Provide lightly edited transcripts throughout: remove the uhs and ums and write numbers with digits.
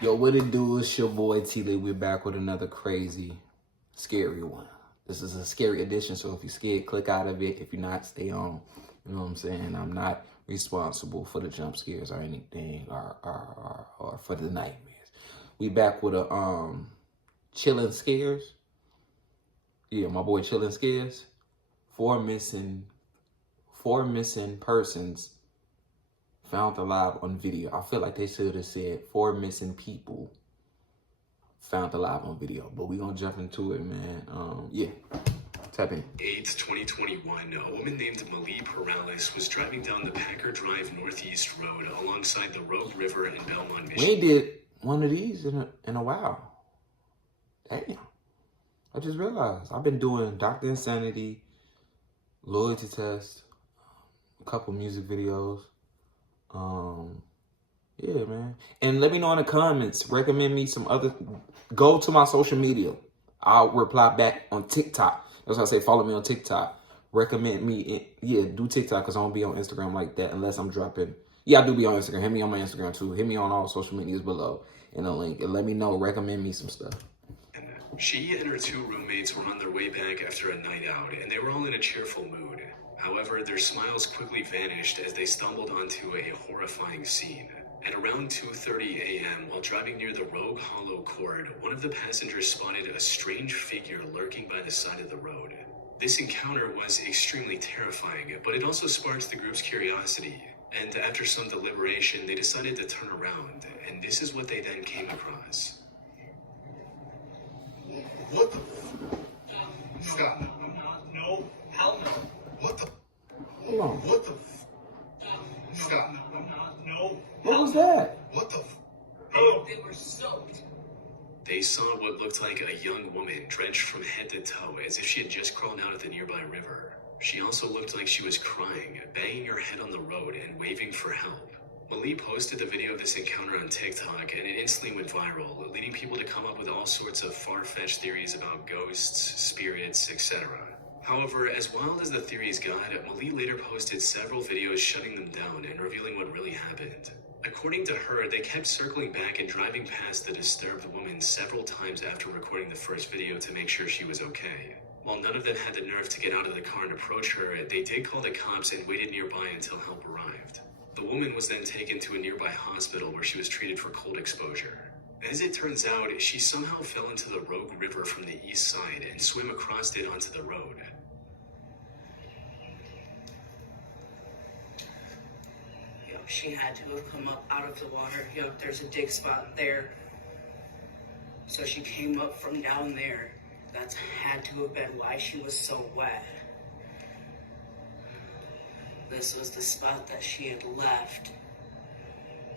Yo, what it do? It's your boy T-Lee. We're back with another crazy, scary one. This is a scary edition, so if you're scared, click out of it. If you're not, stay on. You know what I'm saying? I'm not responsible for the jump scares or anything or for the nightmares. We back with a chilling scares. Yeah, my boy chilling scares. Four missing persons found alive on video. I feel like they should have said 4 missing people found alive on video. But we gonna jump into it, man. Yeah, tap in. 8th, 2021, a woman named Malie Perales was driving down the Packer Drive Northeast Road alongside the Rogue River in Belmont, Michigan. We ain't did one of these in a while. Damn. I just realized I've been doing Dr. Insanity, loyalty test, a couple music videos. Yeah, man. And let me know in the comments. Recommend me some other. Go to my social media. I'll reply back on TikTok. That's why I say follow me on TikTok. Recommend me. Yeah, do TikTok because I don't be on Instagram like that unless I'm dropping. Yeah, I do be on Instagram. Hit me on my Instagram too. Hit me on all social medias below in the link. And let me know. Recommend me some stuff. She and her 2 roommates were on their way back after a night out, and they were all in a cheerful mood. However, their smiles quickly vanished as they stumbled onto a horrifying scene. At around 2:30 a.m., while driving near the Rogue Hollow Court, one of the passengers spotted a strange figure lurking by the side of the road. This encounter was extremely terrifying, but it also sparked the group's curiosity. And after some deliberation, they decided to turn around, and this is what they then came across. What the? Stop. No. Hell no. What the? Hold on. What the? Stop. No. What was that? What the? Oh, they were soaked. They saw what looked like a young woman drenched from head to toe as if she had just crawled out of the nearby river. She also looked like she was crying, banging her head on the road and waving for help. Malie posted the video of this encounter on TikTok and it instantly went viral, leading people to come up with all sorts of far-fetched theories about ghosts, spirits, etc. However, as wild as the theories got, Malie later posted several videos shutting them down and revealing what really happened. According to her, they kept circling back and driving past the disturbed woman several times after recording the first video to make sure she was okay. While none of them had the nerve to get out of the car and approach her, they did call the cops and waited nearby until help arrived. The woman was then taken to a nearby hospital where she was treated for cold exposure. As it turns out, she somehow fell into the Rogue River from the east side and swam across it onto the road. She had to have come up out of the water. There's a dig spot there. So she came up from down there. That's had to have been why she was so wet. This was the spot that she had left.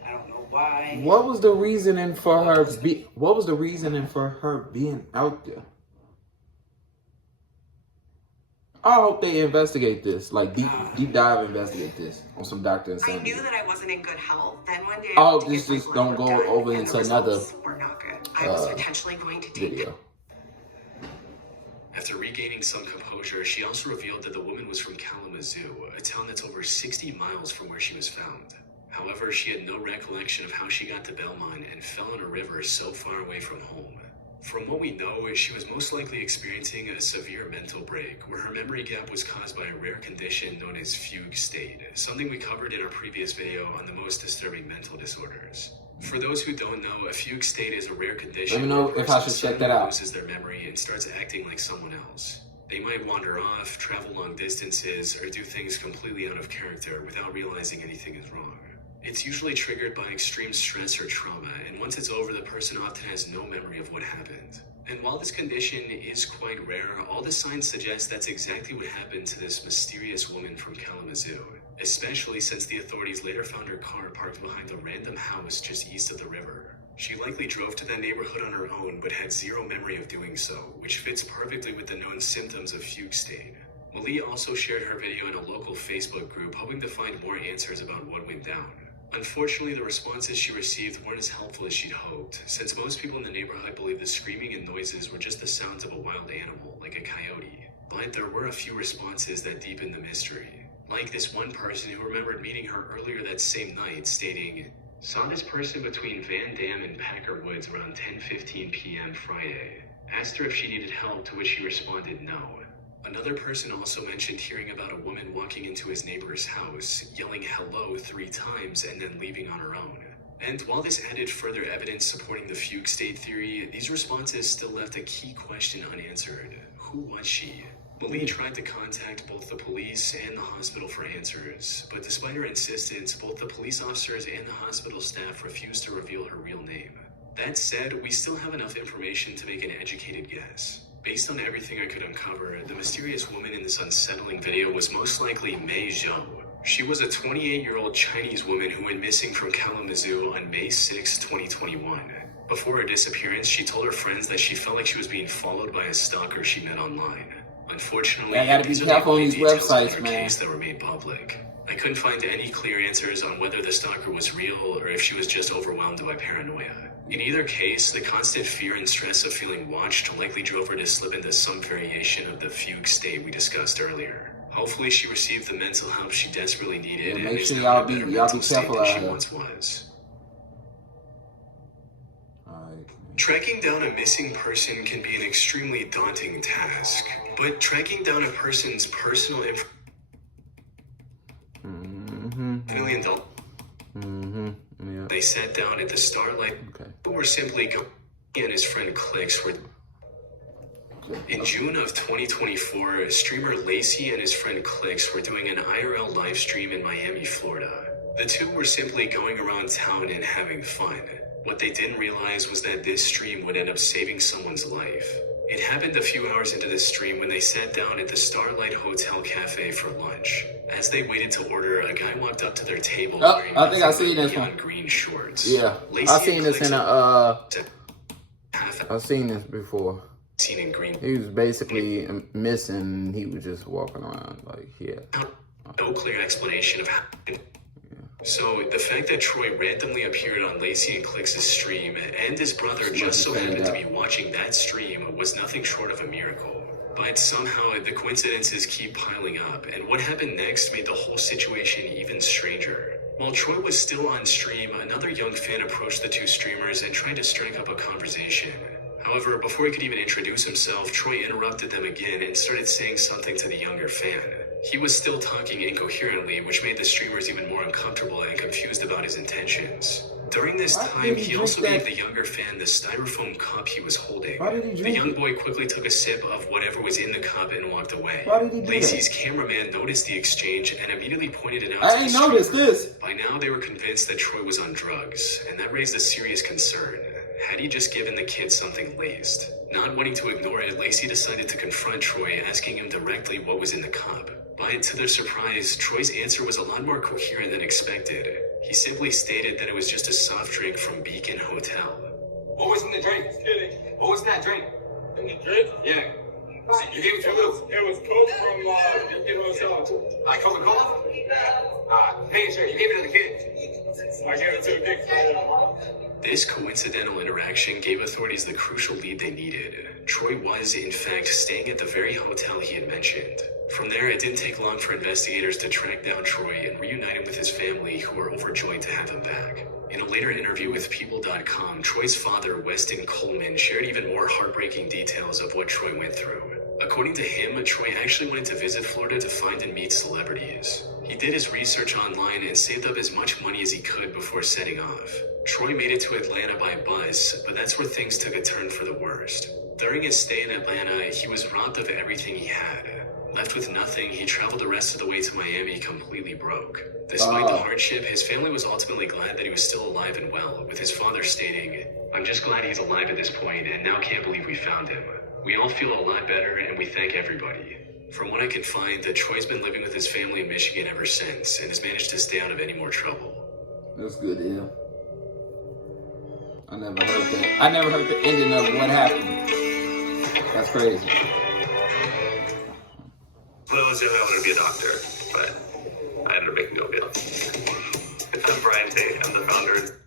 I don't know why. What was the reasoning for her? What was the reasoning for her being out there? I hope they investigate this, like deep dive investigate this on some Dr. Insanity. I knew that I wasn't in good health. Then one day, Oh, this just don't go over into another were not good. I was potentially going to take video. After regaining some composure, she also revealed that the woman was from Kalamazoo, a town that's over 60 miles from where she was found. However, she had no recollection of how she got to Belmont and fell in a river so far away from home. From what we know, she was most likely experiencing a severe mental break, where her memory gap was caused by a rare condition known as fugue state, something we covered in our previous video on the most disturbing mental disorders. For those who don't know, a fugue state is a rare condition. Let me know if I should check that out. Loses their memory and starts acting like someone else. They might wander off, travel long distances, or do things completely out of character without realizing anything is wrong. It's usually triggered by extreme stress or trauma, and once it's over, the person often has no memory of what happened. And while this condition is quite rare, all the signs suggest that's exactly what happened to this mysterious woman from Kalamazoo, especially since the authorities later found her car parked behind a random house just east of the river. She likely drove to that neighborhood on her own, but had zero memory of doing so, which fits perfectly with the known symptoms of fugue state. Malie also shared her video in a local Facebook group, hoping to find more answers about what went down. Unfortunately, the responses she received weren't as helpful as she'd hoped, since most people in the neighborhood believe the screaming and noises were just the sounds of a wild animal, like a coyote. But there were a few responses that deepened the mystery. Like this one person who remembered meeting her earlier that same night, stating, Saw this person between Van Dam and Packer Woods around 10:15 p.m. Friday. Asked her if she needed help, to which she responded no. Another person also mentioned hearing about a woman walking into his neighbor's house, yelling hello 3 times and then leaving on her own. And while this added further evidence supporting the fugue state theory, these responses still left a key question unanswered. Who was she? Malie tried to contact both the police and the hospital for answers, but despite her insistence, both the police officers and the hospital staff refused to reveal her real name. That said, we still have enough information to make an educated guess. Based on everything I could uncover, the mysterious woman in this unsettling video was most likely Mei Zhou. She was a 28-year-old Chinese woman who went missing from Kalamazoo on May 6, 2021. Before her disappearance, she told her friends that she felt like she was being followed by a stalker she met online. Unfortunately, I gotta be these are the careful on only these details in websites, her man. case that were made public. I couldn't find any clear answers on whether the stalker was real or if she was just overwhelmed by paranoia. In either case, the constant fear and stress of feeling watched likely drove her to slip into some variation of the fugue state we discussed earlier. Hopefully she received the mental help she desperately needed Yeah, and make is sure now y'all in a be better mental state careful than out she here. once was. Alright. Tracking down a missing person can be an extremely daunting task, but tracking down a person's personal information Yeah. they sat down at the Starlight were simply going, and his friend Clicks were. In June of 2024, streamer Lacey and his friend Clicks were doing an IRL live stream in Miami, Florida. The two were simply going around town and having fun. What they didn't realize was that this stream would end up saving someone's life. It happened a few hours into the stream when they sat down at the Starlight Hotel Cafe for lunch. As they waited to order, a guy walked up to their table wearing I think I seen this neon one. green shorts. Yeah, Lacey I seen and this in Clicks I've seen this before. seen in green. He was basically missing. He was just walking around like, yeah. No clear explanation of how. So the fact that Troy randomly appeared on Lacey and Clicks' stream and his brother just so happened to be watching that stream was nothing short of a miracle. But somehow the coincidences keep piling up, and what happened next made the whole situation even stranger. While Troy was still on stream, another young fan approached the two streamers and tried to strike up a conversation. However, before he could even introduce himself, Troy interrupted them again and started saying something to the younger fan. He was still talking incoherently, which made the streamers even more uncomfortable and confused about his intentions. During this time, he also gave the younger fan the styrofoam cup he was holding. The young boy quickly took a sip of whatever was in the cup and walked away. Lacey's cameraman noticed the exchange and immediately pointed it out to the ain't noticed streamers. this. By now, they were convinced that Troy was on drugs, and that raised a serious concern. Had he just given the kid something laced? Not wanting to ignore it, Lacey decided to confront Troy, asking him directly what was in the cup. But to their surprise, Troy's answer was a lot more coherent than expected. He simply stated that it was just a soft drink from Beacon Hotel. What was in the drink? What was in that drink? In the drink? Yeah. You gave it to who? It was Coke from Beacon Hotel. Coca-Cola? Hey, sir, you gave it to the kid. I gave it to the big. This coincidental interaction gave authorities the crucial lead they needed. Troy was, in fact, staying at the very hotel he had mentioned. From there, it didn't take long for investigators to track down Troy and reunite him with his family, who were overjoyed to have him back. In a later interview with People.com, Troy's father, Weston Coleman, shared even more heartbreaking details of what Troy went through. According to him, Troy actually wanted to visit Florida to find and meet celebrities. He did his research online and saved up as much money as he could before setting off. Troy made it to Atlanta by bus, but that's where things took a turn for the worst. During his stay in Atlanta, he was robbed of everything he had. Left with nothing, he traveled the rest of the way to Miami completely broke. Despite the hardship, his family was ultimately glad that he was still alive and well, with his father stating, "I'm just glad he's alive at this point and now can't believe we found him. We all feel a lot better and we thank everybody." From what I can find, Troy's been living with his family in Michigan ever since and has managed to stay out of any more trouble. That's good, yeah. I never heard that. I never heard the ending of what happened. That's crazy. When I was young, I wanted to be a doctor, but I ended up making oatmeal. I'm Brian Tate. I'm the founder.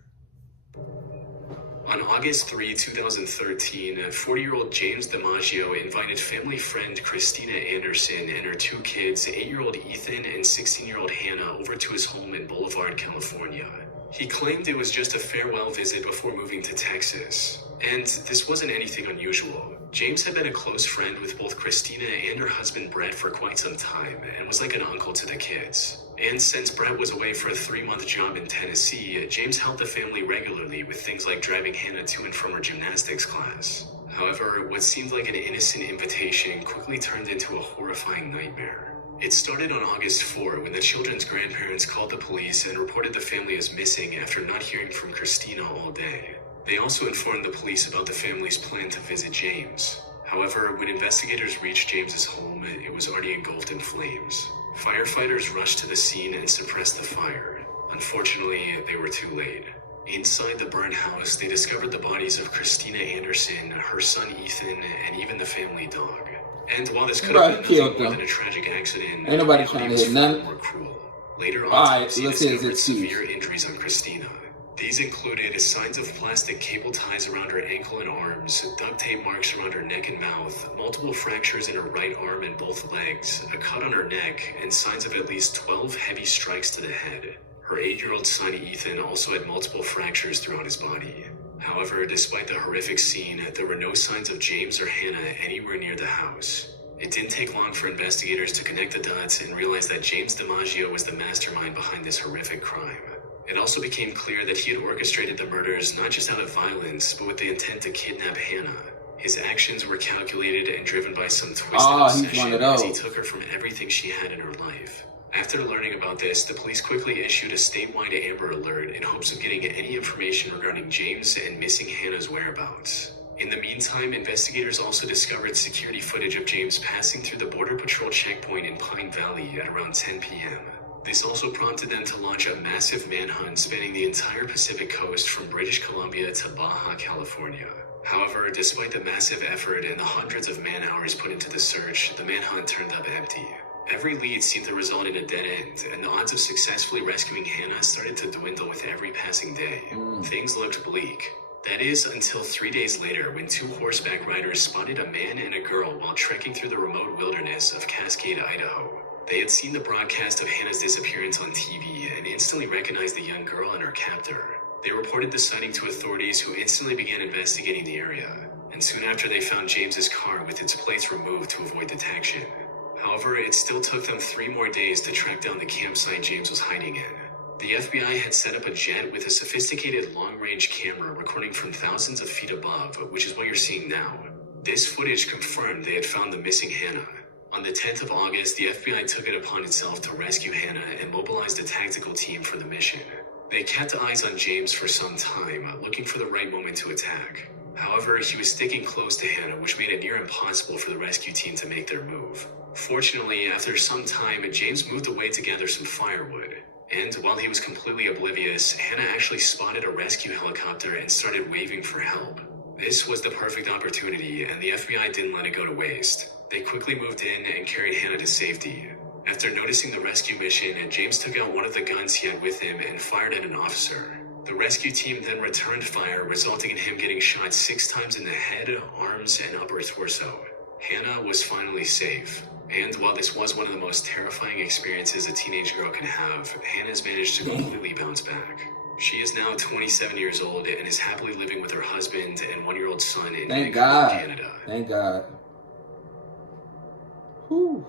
On August 3, 2013, 40-year-old James DiMaggio invited family friend Christina Anderson and her two kids, 8-year-old Ethan and 16-year-old Hannah, over to his home in Boulevard, California. He claimed it was just a farewell visit before moving to Texas. And this wasn't anything unusual. James had been a close friend with both Christina and her husband Brett for quite some time and was like an uncle to the kids. And since Brett was away for a 3-month job in Tennessee, James helped the family regularly with things like driving Hannah to and from her gymnastics class. However, what seemed like an innocent invitation quickly turned into a horrifying nightmare. It started on August 4 when the children's grandparents called the police and reported the family as missing after not hearing from Christina all day. They also informed the police about the family's plan to visit James. However, when investigators reached James's home, it was already engulfed in flames. Firefighters rushed to the scene and suppressed the fire. Unfortunately, they were too late. Inside the burned house, they discovered the bodies of Christina Anderson, her son Ethan, and even the family dog. And while this could have been nothing more than a tragic accident, ain't nobody trying to hit none. more cruel. Later on, Alright, they let's hear his discovered excuse. severe injuries on Christina. These included signs of plastic cable ties around her ankle and arms, duct tape marks around her neck and mouth, multiple fractures in her right arm and both legs, a cut on her neck, and signs of at least 12 heavy strikes to the head. Her 8-year-old son Ethan also had multiple fractures throughout his body. However, despite the horrific scene, there were no signs of James or Hannah anywhere near the house. It didn't take long for investigators to connect the dots and realize that James DiMaggio was the mastermind behind this horrific crime. It also became clear that he had orchestrated the murders not just out of violence, but with the intent to kidnap Hannah. His actions were calculated and driven by some twisted obsession as he took her from everything she had in her life. After learning about this, the police quickly issued a statewide Amber Alert in hopes of getting any information regarding James and missing Hannah's whereabouts. In the meantime, investigators also discovered security footage of James passing through the Border Patrol checkpoint in Pine Valley at around 10 p.m. This also prompted them to launch a massive manhunt spanning the entire Pacific coast from British Columbia to Baja, California. However, despite the massive effort and the hundreds of man-hours put into the search, the manhunt turned up empty. Every lead seemed to result in a dead end, and the odds of successfully rescuing Hannah started to dwindle with every passing day. Things looked bleak. That is, until 3 days later, when 2 horseback riders spotted a man and a girl while trekking through the remote wilderness of Cascade, Idaho. They had seen the broadcast of Hannah's disappearance on TV and instantly recognized the young girl and her captor. They reported the sighting to authorities, who instantly began investigating the area, and soon after they found James's car with its plates removed to avoid detection. However, it still took them 3 more days to track down the campsite James was hiding in. The FBI had set up a jet with a sophisticated long-range camera recording from thousands of feet above, which is what you're seeing now. This footage confirmed they had found the missing Hannah. On the 10th of August, the FBI took it upon itself to rescue Hannah and mobilized a tactical team for the mission. They kept eyes on James for some time, looking for the right moment to attack. However, he was sticking close to Hannah, which made it near impossible for the rescue team to make their move. Fortunately, after some time, James moved away to gather some firewood. And while he was completely oblivious, Hannah actually spotted a rescue helicopter and started waving for help. This was the perfect opportunity, and the FBI didn't let it go to waste. They quickly moved in and carried Hannah to safety. After noticing the rescue mission, James took out one of the guns he had with him and fired at an officer. The rescue team then returned fire, resulting in him getting shot 6 times in the head, arms, and upper torso. Hannah was finally safe. And while this was one of the most terrifying experiences a teenage girl can have, Hannah's managed to completely bounce back. She is now 27 years old and is happily living with her husband and 1-year-old son in Vancouver, Canada. Thank God. Whew.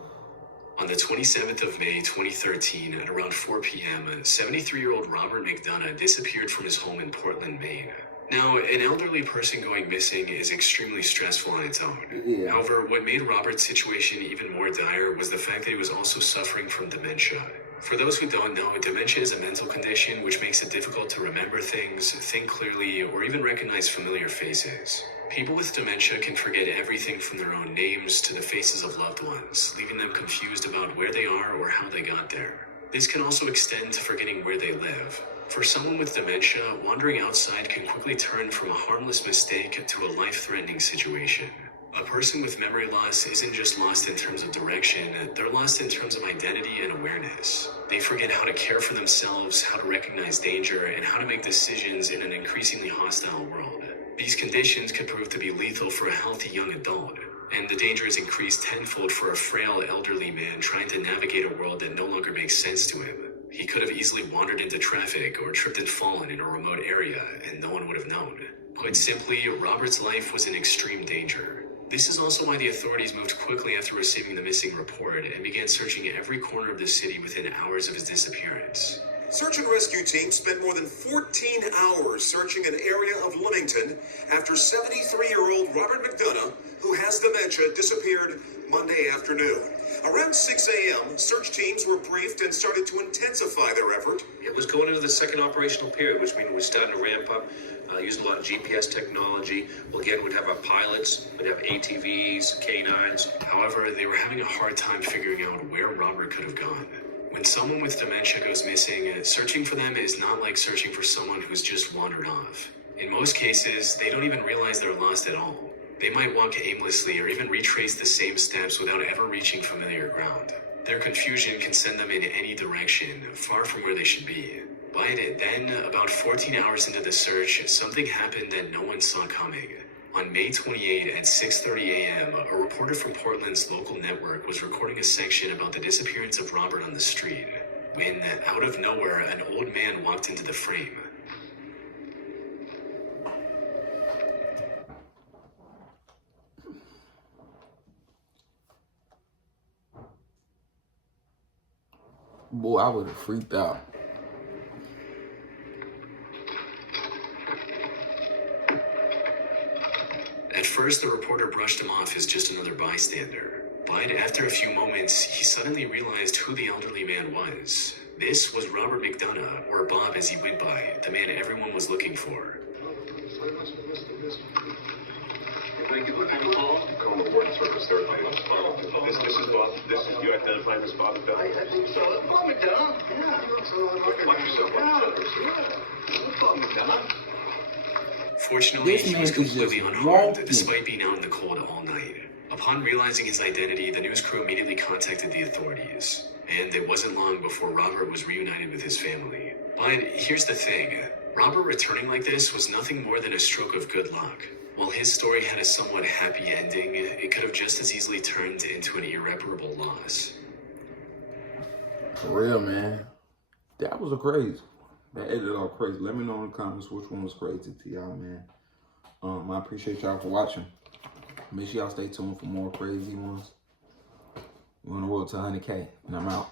On the 27th of May 2013, at around 4 p.m., 73-year-old Robert McDonough disappeared from his home in Portland, Maine. Now, an elderly person going missing is extremely stressful on its own. Yeah. However, what made Robert's situation even more dire was the fact that he was also suffering from dementia. For those who don't know, dementia is a mental condition which makes it difficult to remember things, think clearly, or even recognize familiar faces. People with dementia can forget everything from their own names to the faces of loved ones, leaving them confused about where they are or how they got there. This can also extend to forgetting where they live. For someone with dementia, wandering outside can quickly turn from a harmless mistake to a life-threatening situation. A person with memory loss isn't just lost in terms of direction, they're lost in terms of identity and awareness. They forget how to care for themselves, how to recognize danger, and how to make decisions in an increasingly hostile world. These conditions could prove to be lethal for a healthy young adult, and the danger is increased tenfold for a frail elderly man trying to navigate a world that no longer makes sense to him. He could have easily wandered into traffic or tripped and fallen in a remote area, and no one would have known. Put simply, Robert's life was in extreme danger. This is also why the authorities moved quickly after receiving the missing report and began searching every corner of the city within hours of his disappearance. Search and rescue teams spent more than 14 hours searching an area of Leamington after 73-year-old Robert McDonough, who has dementia, disappeared Monday afternoon. Around 6 a.m., search teams were briefed and started to intensify their effort. It was going into the second operational period, which means we're starting to ramp up, using a lot of GPS technology. Well, again, we'd have our pilots, we'd have ATVs, K9s. However, they were having a hard time figuring out where Robert could have gone. When someone with dementia goes missing, searching for them is not like searching for someone who's just wandered off. In most cases, they don't even realize they're lost at all. They might walk aimlessly or even retrace the same steps without ever reaching familiar ground. Their confusion can send them in any direction, far from where they should be. But then, about 14 hours into the search, something happened that no one saw coming. On May 28 at 6:30 a.m., a reporter from Portland's local network was recording a section about the disappearance of Robert on the street, when, out of nowhere, an old man walked into the frame. Boy, I would have freaked out. At first, the reporter brushed him off as just another bystander. But after a few moments, he suddenly realized who the elderly man was. This was Robert McDonough, or Bob as he went by, the man everyone was looking for. Thank you. Call the board service third line. This is Bob. This is you identified as Bob McDonough? I think so. Bob McDonough. Yeah, he looks a lot like Watch yourself, watch yeah. Bob McDonough. Fortunately, This he man was is completely just unharmed, walking. despite being out in the cold all night. Upon realizing his identity, the news crew immediately contacted the authorities. And it wasn't long before Robert was reunited with his family. But here's the thing. Robert returning like this was nothing more than a stroke of good luck. While his story had a somewhat happy ending, it could have just as easily turned into an irreparable loss. For real, man. That was a crazy. That ended off crazy. Let me know in the comments which one was crazy to y'all, man. I appreciate y'all for watching. Make sure y'all stay tuned for more crazy ones. We're on the road to 100K, and I'm out.